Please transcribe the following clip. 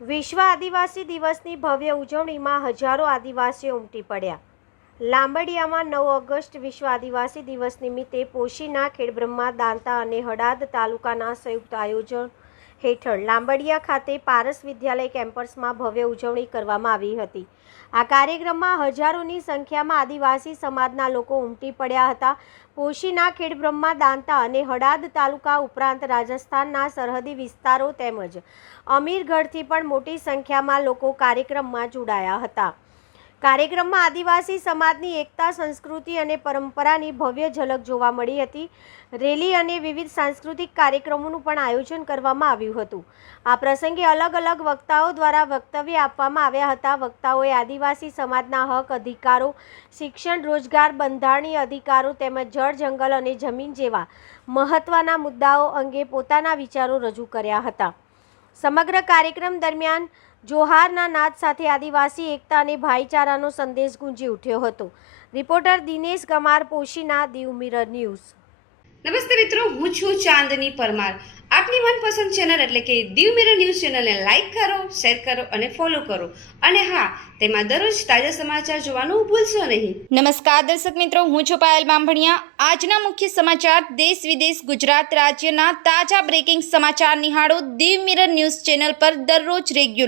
વિશ્વ આદિવાસી દિવસની ભવ્ય ઉજવણીમાં હજારો આદિવાસીઓ ઉમટી પડ્યા. લાંબડિયામાં 9 ઓગસ્ટ વિશ્વ આદિવાસી દિવસ નિમિત્તે પોશીના, ખેડબ્રહ્મા, દાંતા અને હળાદ તાલુકાના સંયુક્ત આયોજન હેઠળ લાંબડિયા ખાતે પારસ વિદ્યાલય કેમ્પસમાં ભવ્ય ઉજવણી કરવામાં આવી હતી. આ કાર્યક્રમમાં હજારોની સંખ્યામાં આદિવાસી સમાજના લોકો ઉમટી પડ્યા હતા. પોશીના, ખેડબ્રહ્મા, દાંતા અને હળાદ તાલુકા ઉપરાંત રાજસ્થાનના સરહદી વિસ્તારો તેમજ અમીરગઢથી પણ મોટી સંખ્યામાં લોકો કાર્યક્રમમાં જોડાયા હતા. કાર્યક્રમમાં આદિવાસી સમાજની એકતા, સંસ્કૃતિ અને પરંપરાની ભવ્ય ઝલક જોવા મળી હતી. રેલી અને વિવિધ સાંસ્કૃતિક કાર્યક્રમોનું પણ આયોજન કરવામાં આવ્યું હતું. આ પ્રસંગે અલગ અલગ વક્તાઓ દ્વારા વક્તવ્ય આપવામાં આવ્યા હતા. વક્તાઓએ આદિવાસી સમાજના હક, અધિકારો, શિક્ષણ, રોજગાર, બંધારણીય અધિકારો તેમજ જળ, જંગલ અને જમીન જેવા મહત્વના મુદ્દાઓ અંગે પોતાના વિચારો રજૂ કર્યા હતા. સમગ્ર કાર્યક્રમ દરમિયાન જોહારના નાદ સાથે આદિવાસી એકતા અને ભાઈચારાનો સંદેશ ગુંજી ઉઠ્યો હતો. રિપોર્ટર દિનેશ ગમાર, પોશીના, દીવ મિરર ન્યૂઝ. નમસ્તે મિત્રો, હું છું ચાંદની પરમાર. આપની મનપસંદ ચેનલ એટલે કે દીવ મિરર ન્યૂઝ ચેનલને લાઈક કરો, શેર કરો અને ફોલો કરો. અને હા, તેમાં દરરોજ તાજા સમાચાર જોવાનું ભૂલશો નહીં. નમસ્કાર દર્શક મિત્રો, હું છું પાયલ બામભણિયા. આજના મુખ્ય સમાચાર, દેશ વિદેશ, ગુજરાત રાજ્યના તાજા બ્રેકિંગ સમાચાર નિહાળો દીવ મિરર ન્યૂઝ ચેનલ પર દરરોજ રેગ્યુલર.